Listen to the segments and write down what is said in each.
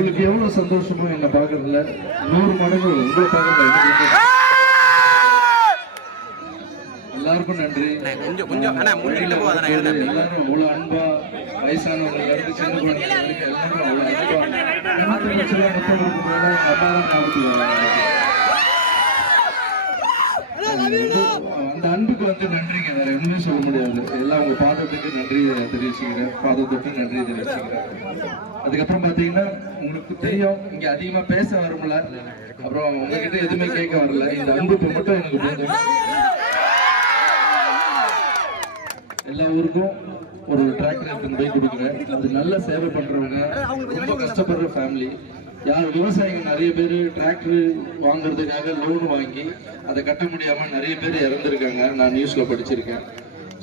உங்களுக்கு எவ்வளவு சந்தோஷமோ என்ன பாக்குறதுல 100 மடங்கு உங்களை பாக்குறது. எல்லாருக்கும் நன்றி. எல்லாரும் அவ்வளவு அன்பா, வயசானவங்க இருந்து சின்ன குழந்தைங்க வரைக்கும் எல்லாரும் அவ்வளவு அன்பா அந்த அன்புக்கு வந்து நன்றிங்க. வேற எதுவுமே சொல்ல முடியாது. எல்லாம் உங்க பாதத்துக்கு நன்றி தெரிவிச்சுக்கிறேன். பாதத்துக்கு நன்றி தெரிவிச்சுக்கிறேன். அதுக்கப்புறம் பாத்தீங்கன்னா உங்களுக்கு தெரியும், இங்க அதிகமா பேச வரும்ல, அப்புறம் உங்ககிட்ட எதுவுமே கேட்க வரல. இந்த அன்பு மட்டும் எனக்கு போதும். எல்லா ஊருக்கும் ஒரு டிராக்டர் எடுத்து போய் கொடுக்குறேன். அது நல்ல சேவை பண்றவங்க, ரொம்ப கஷ்டப்படுற ஃபேமிலி. யார் விவசாயிகள் நிறைய பேர் டிராக்டர் வாங்குறதுக்காக லோன் வாங்கி அதை கட்ட முடியாம நிறைய பேர் இறந்துருக்காங்க. நான் நியூஸ்ல படிச்சிருக்கேன்.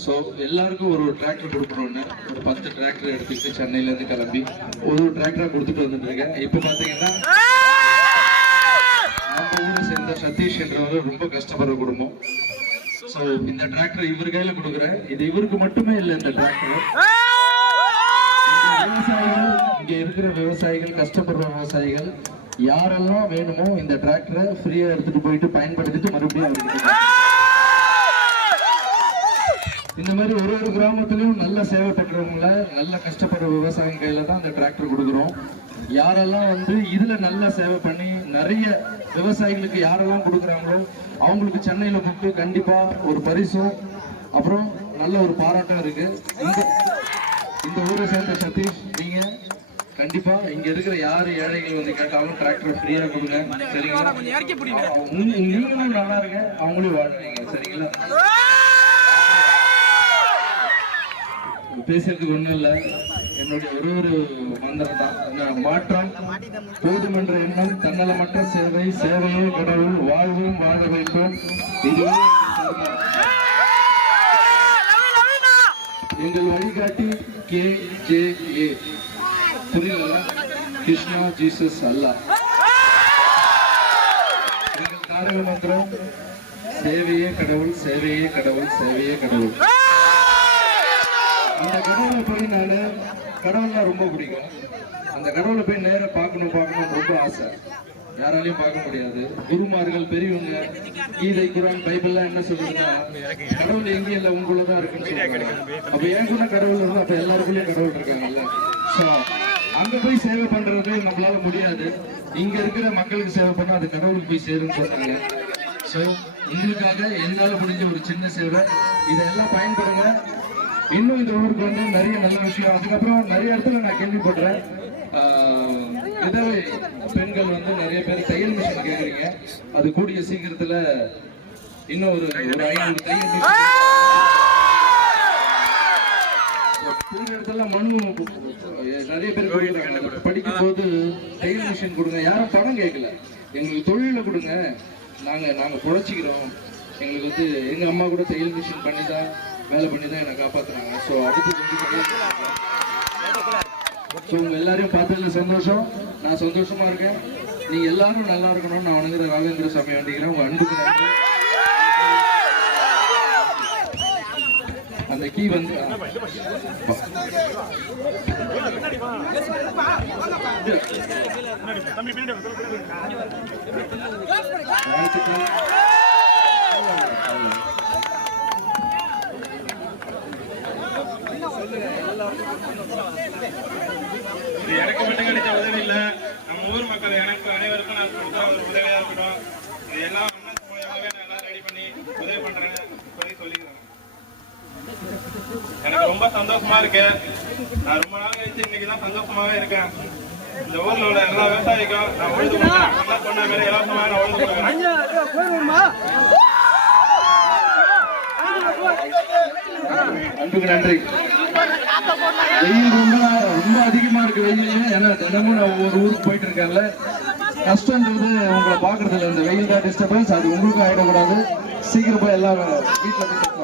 ஸோ எல்லாருக்கும் ஒரு டிராக்டர் கொடுக்குறோன்னு ஒரு 10 டிராக்டர் எடுத்துக்கிட்டு சென்னையில இருந்து கிளம்பி ஒரு டிராக்டரா கொடுத்துட்டு வந்துட்டு இருக்கேன். இப்போ பாத்தீங்கன்னா நம்ம ஊரை சேர்ந்த சதீஷ் என்றவர் ரொம்ப கஷ்டப்படுற குடும்பம். ஸோ இந்த டிராக்டர் இவர் கையில கொடுக்குறேன். இது இவருக்கு மட்டுமே இல்லை. இந்த டிராக்டர் விவசாயிகள், இங்க இருக்கிற விவசாயிகள், கஷ்டப்படுற விவசாயிகள் யாரெல்லாம் வேணுமோ இந்த டிராக்டரை ஃப்ரீயா எடுத்துட்டு போயிட்டு பயன்படுத்திட்டு மறுபடியும் அவருக்கு இந்த மாதிரி ஒரு கிராமத்திலையும் நல்ல சேவை பண்றவங்கள, நல்ல கஷ்டப்படுற விவசாயிகள் கையில தான் இந்த டிராக்டர் கொடுக்குறோம். யாரெல்லாம் வந்து இதுல நல்ல சேவை பண்ணி நிறைய விவசாயிகளுக்கு யாரெல்லாம் கொடுக்குறாங்களோ அவங்களுக்கு சென்னையில கூப்பிட்டு கண்டிப்பா ஒரு பரிசும் அப்புறம் நல்ல ஒரு பாராட்டம் இருக்கு. இந்த ஊரை சேர்ந்த சதீஷ், நீங்க கண்டிப்பா இங்க இருக்கிற யாரு ஏழைகள் வந்து கேட்டாலும் டிராக்டர் ஃப்ரீயா கொடுங்க. சரிங்களா? நீங்களும் நல்லா இருங்க, அவங்களும் வாழ்றீங்க. சரிங்களா? பேசுறதுக்கு ஒண்ணும் இல்ல. என்னுடைய ஒரு மந்திரம் தான், மாற்றம் போதுமென்ற எண்ணம், தன்னலமற்ற சேவை, சேவையே கடவுள், வாழ்வும் வாழ வைப்போம். இதுவே எங்கள் வழிகாட்டி KJA. புரியல? கிருஷ்ணா ஜீசஸ் அல்லா. எங்கள் தாரக மந்திரம் சேவையே கடவுள், சேவையே கடவுள், சேவையே கடவுள். அந்த கடவுளை போய் நான் கடவுள்னா ரொம்ப பிடிக்கும். அந்த கடவுளை போய் நேர பார்க்கணும் ரொம்ப ஆசை. யாராலையும் பார்க்க முடியாது. குருமார்கள், பெரியவங்க, கீதை, குரான், பைபிள்லாம் என்ன சொல்றதுன்னா கடவுள் எங்கேயும் இல்லை, உங்களுதான் இருக்குன்னு சொல்றாங்க. அப்ப ஏன் கூட கடவுள் இருந்து அப்ப எல்லாருக்குள்ளயும் கடவுள் இருக்காங்கல்ல. சோ அங்க போய் சேவை பண்றது நம்மளால முடியாது. இங்க இருக்கிற மக்களுக்கு சேவை பண்ணா அது கடவுளுக்கு போய் சேருன்னு சொல்றாங்க. சோ உங்களுக்காக என்னால முடிஞ்ச ஒரு சின்ன சேவை, இதெல்லாம் பயன்படுங்க. இன்னும் இந்த ஊருக்கு வந்து நிறைய நல்ல விஷயம். அதுக்கப்புறம் நிறைய இடத்துல நான் கேள்விப்படுறேன், விதவை பெண்கள் வந்து நிறைய பேர் தையல் மிஷின் கேட்குறீங்க. அது கூடிய சீக்கிரத்துல இன்னும் ஒரு 500 தையல் மிஷின் இடத்துல மனு நிறைய பேர் படிக்கும் போது தையல் மிஷின் கொடுங்க. யாரும் பணம் கேட்கல, எங்களுக்கு தொழில கொடுங்க, நாங்க பொழைச்சிக்கிறோம். எங்களுக்கு வந்து எங்க அம்மா கூட தையல் மிஷின் பண்ணிதான் வேலை பண்ணி தான் என்னை காப்பாத்துறாங்க. ஸோ அதுக்கு உங்க எல்லாரையும் பார்த்ததுல சந்தோஷம். நான் சந்தோஷமா இருக்கேன். நீங்க எல்லாரும் நல்லா இருக்கணும்னு நான் வணங்குற ராகவேந்திர சாமி வேண்டிக்கிறேன். உங்க அன்புக்கு நன்றி. அந்த கீ வந்து எனக்கு மட்டும் கிடைச்ச உதவி இல்ல, நம்ம ஊர் மக்கள் எனக்கு அனைவருக்கும் நான் கொடுத்த ஒரு உதவியா இருக்கட்டும். இது எல்லாம் மூலமாகவே நான் எல்லாம் ரெடி பண்ணி உதவி பண்றேன்னு சொல்லிக்கிறேன். எனக்கு ரொம்ப சந்தோஷமா இருக்கு. நான் ரொம்ப நாள் கழிச்சு இன்னைக்குதான் சந்தோஷமாவே இருக்கேன். இந்த ஊர்ல உள்ள எல்லா விவசாயிக்கும் நான் உழுது கொடுக்குறேன். என்ன சொன்ன மாதிரி இலவசமா நான் உழுது கொடுக்குறேன். அன்புக்கு நன்றி. வெயில் ரொம்ப அதிகமா இருக்கு. வெயில் ஏன்னா தினமும் நான் ஒவ்வொரு ஊருக்கு போயிட்டு இருக்கேன்ல, கஷ்டன்றது உங்களை பாக்குறதுல இந்த வெயில் தான் டிஸ்டர்பன்ஸ். அது உங்களுக்கும் ஆயிடக்கூடாது. சீக்கிரம் போய் எல்லாம் வீட்டில் போய்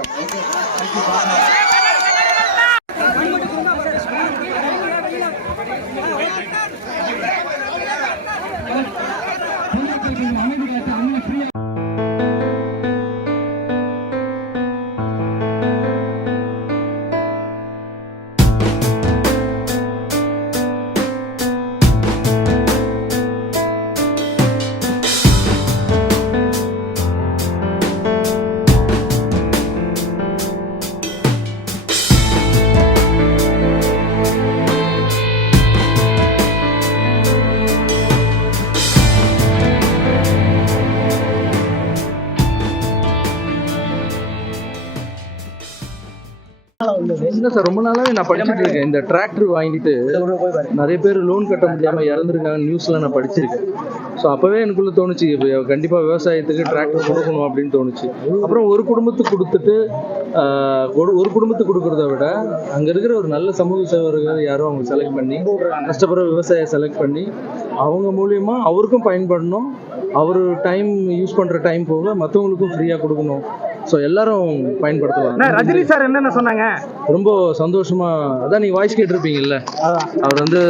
சார் ரொம்ப நாளாவே நான் படிச்சுட்டு இருக்கேன். இந்த டிராக்டர் வாங்கிட்டு நிறைய பேர் லோன் கட்ட முடியாம இறந்துருக்காங்க நியூஸ்ல நான் படிச்சிருக்கேன். ஸோ அப்பவே எனக்குள்ள தோணுச்சு கண்டிப்பா விவசாயத்துக்கு டிராக்டர் கொடுக்கணும் அப்படின்னு தோணுச்சு. அப்புறம் ஒரு குடும்பத்துக்கு கொடுத்துட்டு ஒரு குடும்பத்துக்கு கொடுக்கறத விட அங்க இருக்கிற ஒரு நல்ல சமூக சேவர்கள் யாரோ அவங்க செலக்ட் பண்ணி கஷ்டப்படுற விவசாயியை செலக்ட் பண்ணி அவங்க மூலியமா அவருக்கும் பயன்படணும், அவர் டைம் யூஸ் பண்ற டைம் போக மற்றவங்களுக்கும் ஃப்ரீயா கொடுக்கணும். ஸோ எல்லாரும் பயன்படுத்தலாம். ரஜினி சார் என்னென்ன சொன்னாங்க? ரொம்ப சந்தோஷமா, அதான் நீங்க வாய்ஸ் கேட்டிருப்பீங்கல்ல, அவர் வந்து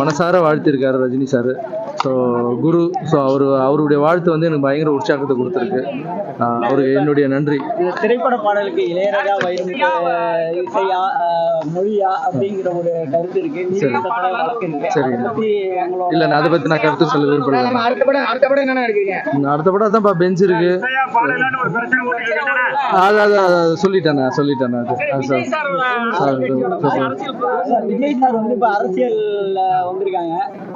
மனசார வாழ்த்திருக்காரு ரஜினி சார். ஸோ குரு, ஸோ அவருடைய வாழ்த்து வந்து எனக்கு பயங்கர உற்சாகத்தை கொடுத்துருக்கு. அவருக்கு என்னுடைய நன்றி. திரைப்பட பாடலுக்கு இளையராஜா வைரமுத்து இசையா மொழியா அப்படிங்கிற ஒரு கருத்து இருக்கு. சரி, இல்ல நான் அதை பத்தி நான் கருத்து சொல்ல விரும்பல. அடுத்த படம் என்ன நினைக்கிறீங்க? அடுத்த படம் அதான் பெஞ்ச் இருக்கு. சொல்லிட்டேன் விஜய் சார் வந்து இப்ப அரசியல்ல வந்திருக்காங்க.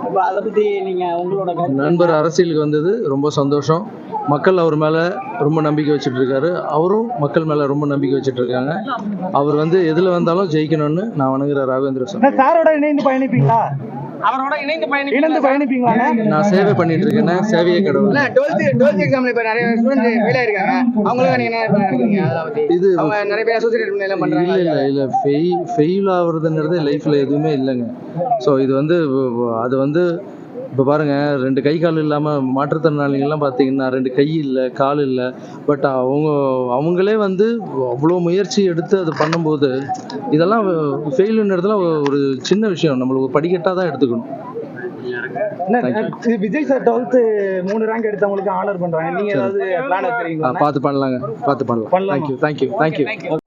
இப்ப அதை பத்தி நீங்க உங்களோட நண்பர் அரசியலுக்கு வந்தது ரொம்ப சந்தோஷம். மக்கள் அவர் மேல ரொம்ப நம்பிக்கை வச்சுட்டு இருக்காரு, அவரும் மக்கள் மேல ரொம்ப நம்பிக்கை வச்சுட்டு இருக்காங்க. அவர் வந்து எதுல வந்தாலும் ஜெயிக்கணும்னு நான் வணங்குற ராகவேந்திர சார். சாரோட இணைந்து பயணிப்பீங்களா? அவரோட இணைந்து பயணிப்பீங்களா? நான் சேவை பண்ணிட்டு இருக்கேன். சேவையே கடவுள். 12th எக்ஸாம்ல இப்ப நிறைய ஸ்டூடெண்ட்ஸ் ஃபெயில் ஆயிருக்காங்க. அவங்களுக்கு நீங்க என்ன நினைக்கிறீங்க? அதாவது இது அவங்க நிறைய பேர் அசோசியேட் பண்ணி எல்லாம் பண்றாங்க. இல்ல ஃபெயில் ஆகுறதுங்கிறது லைஃப்ல எதுவுமே இல்லைங்க. ஸோ இது வந்து அது வந்து இப்போ பாருங்க, 2 கை கால் இல்லாமல் மாற்றுத்திறனாளிகள்லாம் பார்த்தீங்கன்னா 2 கை இல்லை, கால் இல்லை. பட் அவங்களே வந்து அவ்வளோ முயற்சி எடுத்து அது பண்ணும்போது இதெல்லாம் ஃபெயிலுன்றதுலாம் ஒரு சின்ன விஷயம், நம்மளுக்கு படிக்கட்டாக தான் எடுத்துக்கணும். விஜய் சார் 12th 3 ரேங்க் எடுத்தவங்களுக்கு ஆனர் பண்றாங்க. நீங்க ஏதாவது பிளான் வச்சிருக்கீங்களா? பார்த்து பண்ணலாங்க, பார்த்து பண்ணலாம். தேங்க்யூ.